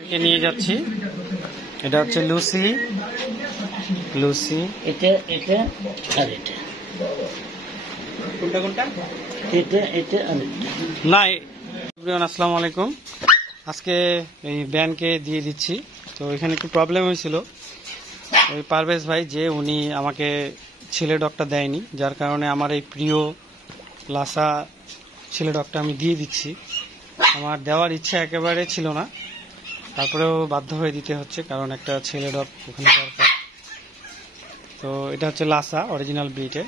নিয়ে যাচ্ছি। এটা হচ্ছে লুসি। লুসি এটা এটা আর এটা কোনটা কোনটা? এটা এটা আর এটা না। আসসালামু আলাইকুম। আজকে এই ব্যানকে দিয়ে দিচ্ছি। তো এখানে একটু প্রবলেম হয়েছিল। ওই পারভেজ ভাই যে উনি আমাকে ছেলে ডগটা দেয়নি, যার কারণে আমার এই প্রিয় লাসা ছেলে ডগটা আমি দিয়ে দিচ্ছি। আমার দেওয়ার ইচ্ছা একেবারে ছিল না, তারপরেও বাধ্য হয়ে দিতে হচ্ছে, কারণ একটা ছেলে ডগ ওখানে দরকার। তো এটা হচ্ছে লাসা অরিজিনাল ব্রিডে,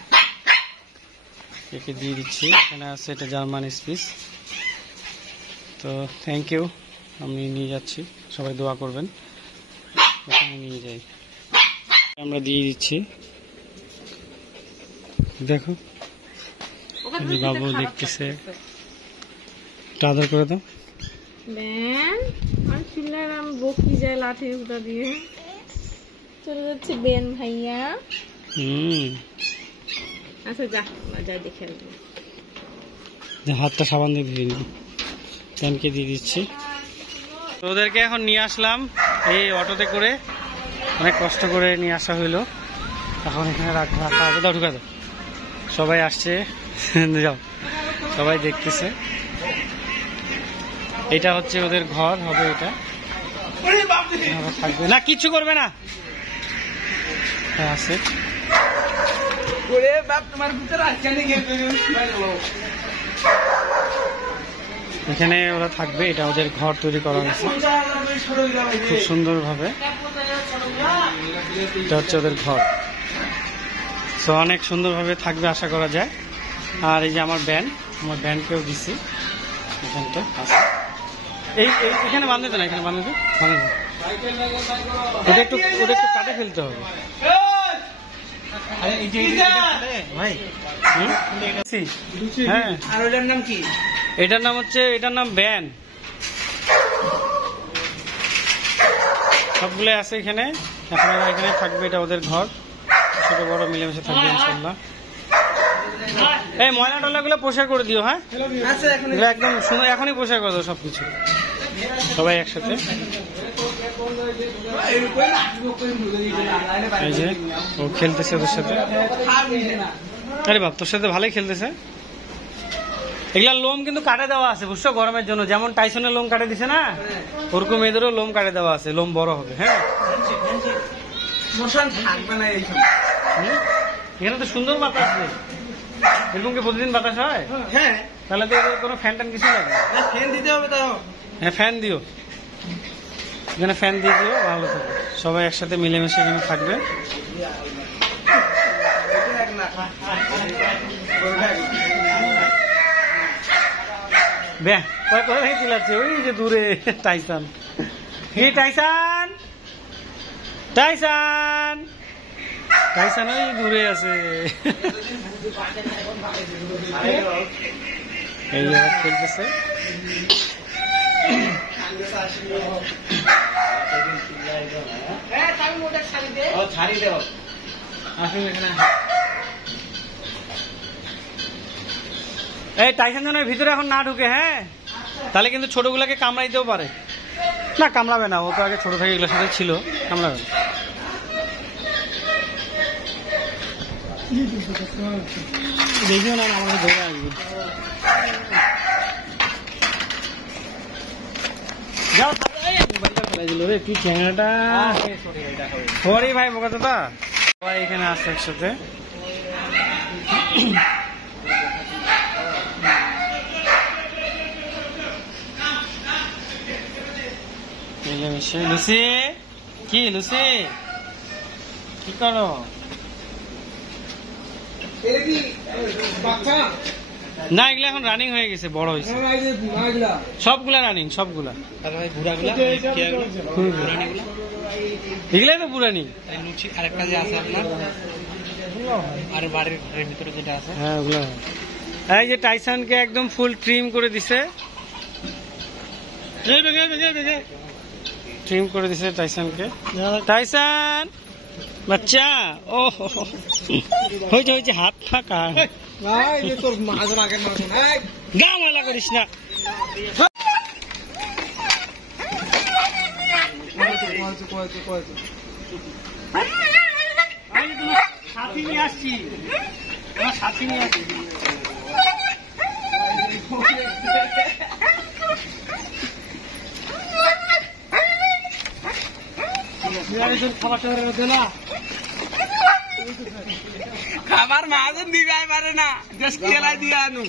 একে দিয়ে দিচ্ছি। এখানে আছে এটা জার্মান স্পিস। তো থ্যাংক ইউ। আমি নিয়ে যাচ্ছি, সবাই দোয়া করবেন। ওখানে নিয়ে যাই, আমরা দিয়ে দিচ্ছি। দেখো বাবু দেখতেছে, আদর করে দাও। বেন আর চিল্লার আমি বকি যায় লাঠি উঠা দিয়ে চলে যাচ্ছে বেন ভাইয়া। আচ্ছা যা যাই দেখে আসবো। হাতটা সাবান দিয়ে ধুয়ে নিই। বেনকে দিয়ে দিচ্ছি। ওদেরকে এখন নিয়ে আসলাম এই অটোতে করে, অনেক কষ্ট করে নিয়ে আসা হইলো। এখন এখানে রাখা হবে। দাও ঢুকা দাও। সবাই আসছে, যাও, সবাই দেখতেছে। এটা হচ্ছে ওদের ঘর হবে। এটা থাকবে না, কিচ্ছু করবে না। আছে এখানে ওরা থাকবে। এটা ওদের ঘর তৈরি করা হয়েছে খুব সুন্দর ভাবে। এটা হচ্ছে ওদের ঘর। তো অনেক সুন্দর ভাবে থাকবে আশা করা যায়। আর এই যে আমার ব্যান্ডকেও দিছি। এখানটা আছে, এখানে বাঁধতে না, এখানে বাঁধতে ওটা একটু কাটে ফেলতে হবে ভাই। হ্যাঁ, আর ওটার নাম কি? এটার নাম ব্যান। সবগুলো আছে এখানে। আপনারা এখানে থাকবে, এটা ওদের ঘর। ছোট বড় মিলেমিশে থাকবে ইনশাল্লাহ। এই ময়লা টয়লা গুলো পরিষ্কার করে দিও। হ্যাঁ, একদম সুন্দর, এখনই পরিষ্কার করে দাও সবকিছু, সবাই একসাথে। এই যে ও খেলতেছে ওদের সাথে। আরে বাপ, তোর সাথে ভালোই খেলতেছে। এগুলা লোম কিন্তু কাটে দেওয়া আছে, বুঝছো, গরমের জন্য। যেমন টাইসনের লোম কাটে দিছে না, ওরকম এদেরও লোম কাটে দেওয়া আছে, লোম বড় হবে। হ্যাঁ, এখানে তো সুন্দর বাতাস নেই। এরকম কি প্রতিদিন বাতাস হয়? হ্যাঁ, তাহলে তো এদের কোনো ফ্যান ট্যান কিছু লাগে না। ফ্যান দিতে হবে তাও। হ্যাঁ, ফ্যান দিও, এখানে ফ্যান দিয়ে দিও, ভালো থাকবে। সবাই একসাথে মিলেমিশে এখানে থাকবে। কোথায় চিল্লাচ্ছে? ওই যে দূরে টাইসান। টাইসান টাইসান টাইসান ওই দূরে আছে। এই জায়গা খেলতেছে। এই টাইসান যেন ভিতরে এখন না ঢুকে। হ্যাঁ, তাহলে কিন্তু ছোটগুলাকে কামড়াইতেও পারে। না, কামড়াবে না, ও তো আগে ছোট থেকে এগুলোর সাথে ছিল, কামড়াবে না। দেখিও না, আমাকে ধরে আসবে। যাও, মোবাইলটা ফেলাই দিল রে, কি ক্যামেরাটা। সরি ভাই, বোকা তো। সবাই এখানে আসছে একসাথে। লুসি, কি লুসি, কি করো? না, এগুলা এখন রানিং হয়ে গেছে, বড় হয়েছে সবগুলা, রানিং সবগুলা। এগুলাই তো পুরানি। আরেকটা যে আছে আপনার, আর বাড়ির ভিতরে যেটা আছে, হ্যাঁ ওগুলা। এই যে টাইসানকে একদম ফুল ট্রিম করে দিছে, ট্রিম করে দিছে টাইসানকে। টাইসান বাচ্চা, ও হয়েছে হাত ফাঁকা। তোর মাজন আগে গা মেলা করিস না। আমি তোমার সাথী নিয়ে আসছি, তোমার সাথী নিয়ে আসছি। খাবার মাজন দিবে পারে না, জাস্ট কেলাই দিয়ে আনু।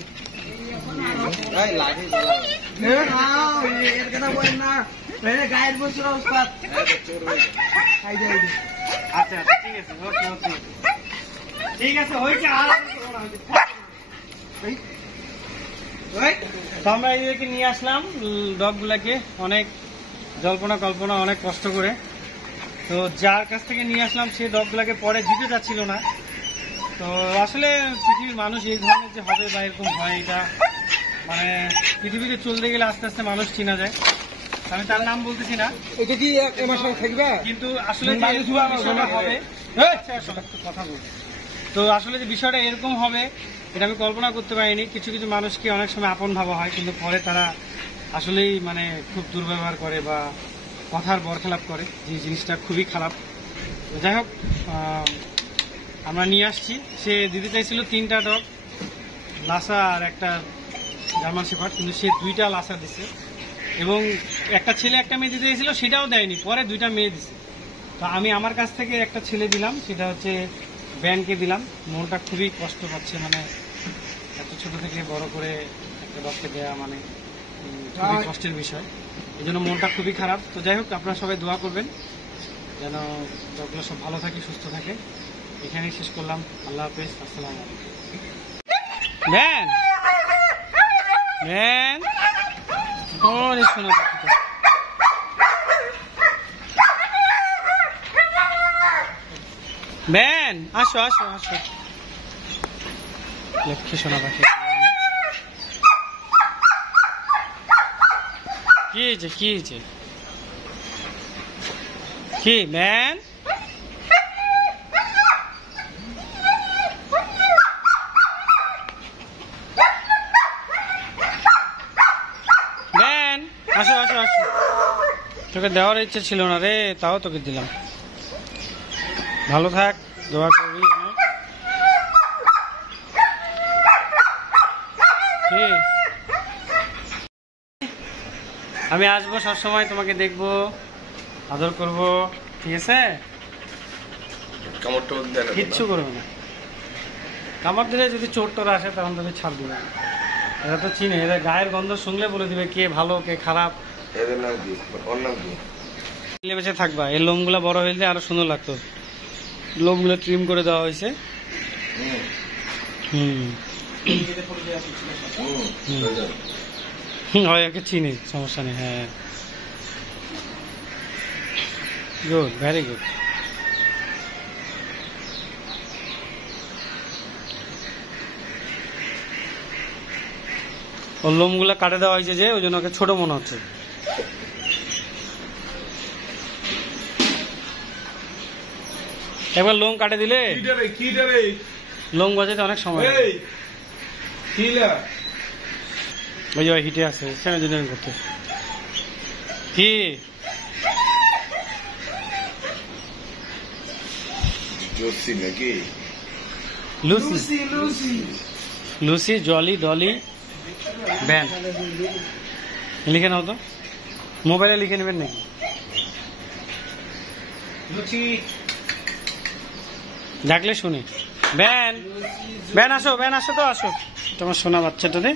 গায়ের বছর আচ্ছা ঠিক আছে, ওকে ওকে, ঠিক আছে হয়েছে। আর তো আমরা এদেরকে নিয়ে আসলাম ডগ গুলাকে, অনেক জল্পনা কল্পনা, অনেক কষ্ট করে। তো যার কাছ থেকে নিয়ে আসলাম সে ডগ গুলাকে পরে দিতে যাচ্ছিল না। তো আসলে পৃথিবীর মানুষ এই ধরনের যে হবে বা এরকম হয়, এটা মানে পৃথিবীতে চলতে গেলে আস্তে আস্তে মানুষ চিনা যায়। আমি তার নাম বলতেছি না, এটা কি আমার সঙ্গে থাকবে? কিন্তু আসলে যে বিষয়টা হবে, আচ্ছা, আসলে একটু কথা বলবো। তো আসলে যে বিষয়টা এরকম হবে এটা আমি কল্পনা করতে পারিনি। কিছু কিছু মানুষকে অনেক সময় আপন ভাবা হয়, কিন্তু পরে তারা আসলেই মানে খুব দুর্ব্যবহার করে বা কথার বরখেলাপ করে, যে জিনিসটা খুবই খারাপ। তো যাই হোক, আমরা নিয়ে আসছি। সে দিতে চাইছিল 3টা ডগ, লাসা আর একটা জার্মান শেফার্ড, কিন্তু সে 2টা লাসা দিছে এবং একটা ছেলে একটা মেয়ে দিতে চাইছিল, সেটাও দেয়নি, পরে 2টা মেয়ে দিছে। তো আমি আমার কাছ থেকে একটা ছেলে দিলাম, সেটা হচ্ছে ব্যানকে দিলাম। মনটা খুবই কষ্ট পাচ্ছে, মানে এত ছোট থেকে বড় করে একটা ডগকে দেওয়া মানে খুবই কষ্টের বিষয়, এই জন্য মনটা খুবই খারাপ। তো যাই হোক, আপনারা সবাই দোয়া করবেন যেন ডগগুলো সব ভালো থাকে, সুস্থ থাকে। এখানেই শেষ করলাম। আল্লাহ হাফেজ, আসসালামু আলাইকুম। ব্যান ব্যান, ওরে শোনা পাখিটা। ব্যান, আসো আসো আসো, লক্ষ্মী সোনা পাখি। কি হয়েছে, কি হয়েছে, কি ব্যান? ব্যান, আসো আসো আসো, তোকে দেওয়ার ইচ্ছে ছিল না রে, তাও তোকে দিলাম। ভালো থাক, দোয়া করবি অনেক। আমি আসবো সবসময়, তোমাকে দেখবো, আদর করব, ঠিক আছে? কিচ্ছু করবো না। কামড় দিলে যদি চোট টোর আসে তখন তোকে ছাড় দিবে না। এরা তো চিনে, এরা গায়ের গন্ধ শুনলে বলে দিবে কে ভালো কে খারাপ। বেঁচে থাকবা, এই লোমগুলা বড় হইলে আরো সুন্দর লাগতো। লোমগুলো ট্রিম করে দেওয়া হয়েছে। হয় একে চিনি, সমস্যা নেই। হ্যাঁ, গুড, ভেরি গুড। ওর লোমগুলা কাটে দেওয়া হয়েছে যে, ওই জন্য ওকে ছোট মনে হচ্ছে। একবার লোম কাটে দিলে লোম গজাতে অনেক সময়। ওই যে হিটে আছে, সেখানে যদি করতে কি লুসি লুসি, জলি, ডলি, ব্যান লিখে নাও তো, মোবাইলে লিখে নেবেন নাকি? ডাকলে শুনি। ব্যান, ব্যান আসো, ব্যান আসো তো, আসো তোমার সোনা বাচ্চাটা দে।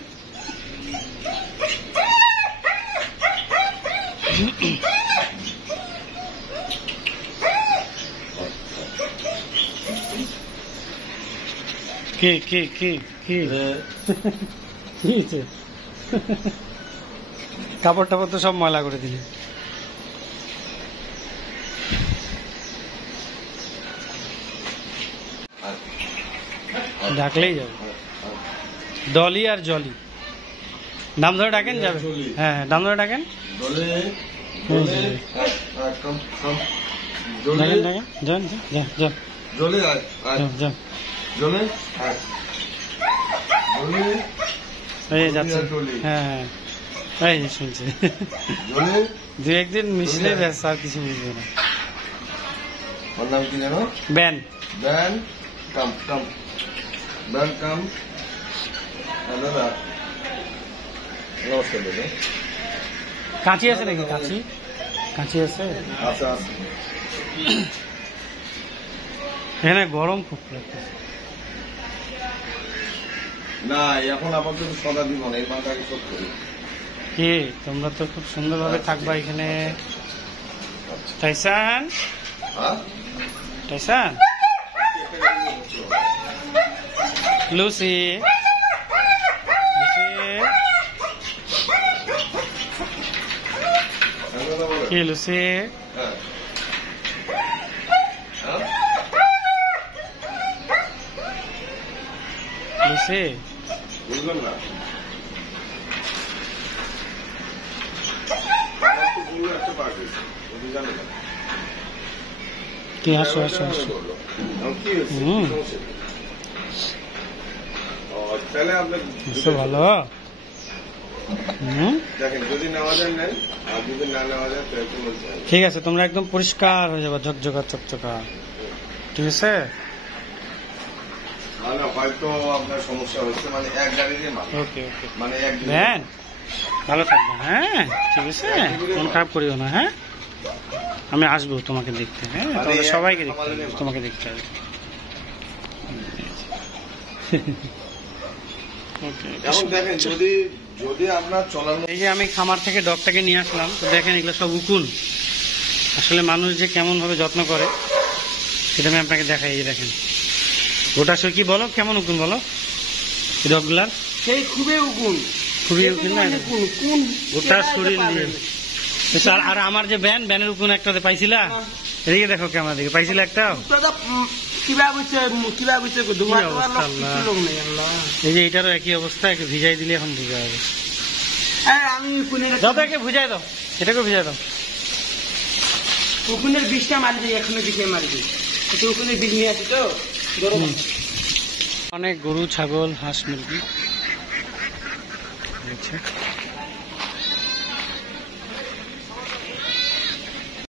কি কি কি কি কাপড় টাপড় তো সব ময়লা করে দিলে। ডাকলেই যাবে। ডলি আর জলি নাম ধরে ডাকেন, যাবে। হ্যাঁ হ্যাঁ, নাম ধরে ডাকেন, ডাকেন ডাকেন, যান যান যান যান। এই যাচ্ছে, হ্যাঁ হ্যাঁ, এই শুনছে। দু একদিন মিশলে ব্যাস, আর কিছু বুঝবে না। ওর নাম কি জানো? ব্যান। ব্যান কাম কাম ব্যান কাম। দাদা নমস্কার দাদা। কাঁচি আছে নাকি? কাঁচি কাঁচি আছে? আচ্ছা আচ্ছা। এখানে গরম খুব লাগতেছে। না এখন আপাতত সদা দিব না, এই মাথাকে সব করি। কি তোমরা তো খুব সুন্দরভাবে থাকবা এখানে। টাইসান, হ্যাঁ টাইসান, লুসি, লুসি, কি লুসি? হ্যাঁ লুসি, বুঝলাম না। আমার তো পুরো একটা পার্ট হয়েছে, তুমি জানো না। কি আসো আসো আসো। কি হয়েছে? হুম। সমস্যা কি? ও, তাহলে আপনার বুঝতে ভালো। হুম, দেখেন যদি নেওয়া যায় নেন, আর যদি না নেওয়া যায় তাহলে কোনো চাই না। ঠিক আছে, তোমরা একদম পরিষ্কার হয়ে যাবে, ঝকঝকা চকচকা। ঠিক আছে? না না, হয়তো আপনার সমস্যা হচ্ছে, মানে এক গাড়িরই মাল, ওকে ওকে। মানে এক ব্যান, ভালো থাকবে। হ্যাঁ ঠিক আছে, মন খারাপ করিও না। হ্যাঁ, আমি আসবো তোমাকে দেখতে। হ্যাঁ, তোমাদের সবাইকে দেখতে হবে, তোমাকে দেখতে হবে। ওকে। এখন দেখেন যদি যদি আপনার চলার মতো এই যে আমি খামার থেকে ডগটাকে নিয়ে আসলাম, তো দেখেন এগুলো সব উকুন। আসলে মানুষ যে কেমন ভাবে যত্ন করে সেটা আমি আপনাকে দেখাই। এই যে দেখেন, ওটা সে কি বলো, কেমন উকুন বলো এই ডগগুলার? সেই খুবই উগুন, খুবই উকুন না? কোন ওটা শরীর নিয়ে। আর আমার যে ব্যানের উকুন একটা পাইছিলা, এদিকে দেখো ক্যামেরা দিকে, পাইছিলা একটা? কিবা বুঝছে কিবা বুঝছে ধোয়া অবস্থা আল্লাহ। লোক নেই আল্লাহ। এই যে এটারও একই অবস্থা, একে ভিজাই দিলে এখন বুঝা যাবে। আমি উকুনের যাও তো, একে ভিজাই দাও, এটাকে ভিজাই দাও। উকুনের বিষটা মারি দিই, এখনো দিকে মারি দিই। উকুনের বীজ নিয়ে আসি তো গরম। অনেক গরু, ছাগল, হাঁস, মুরগি।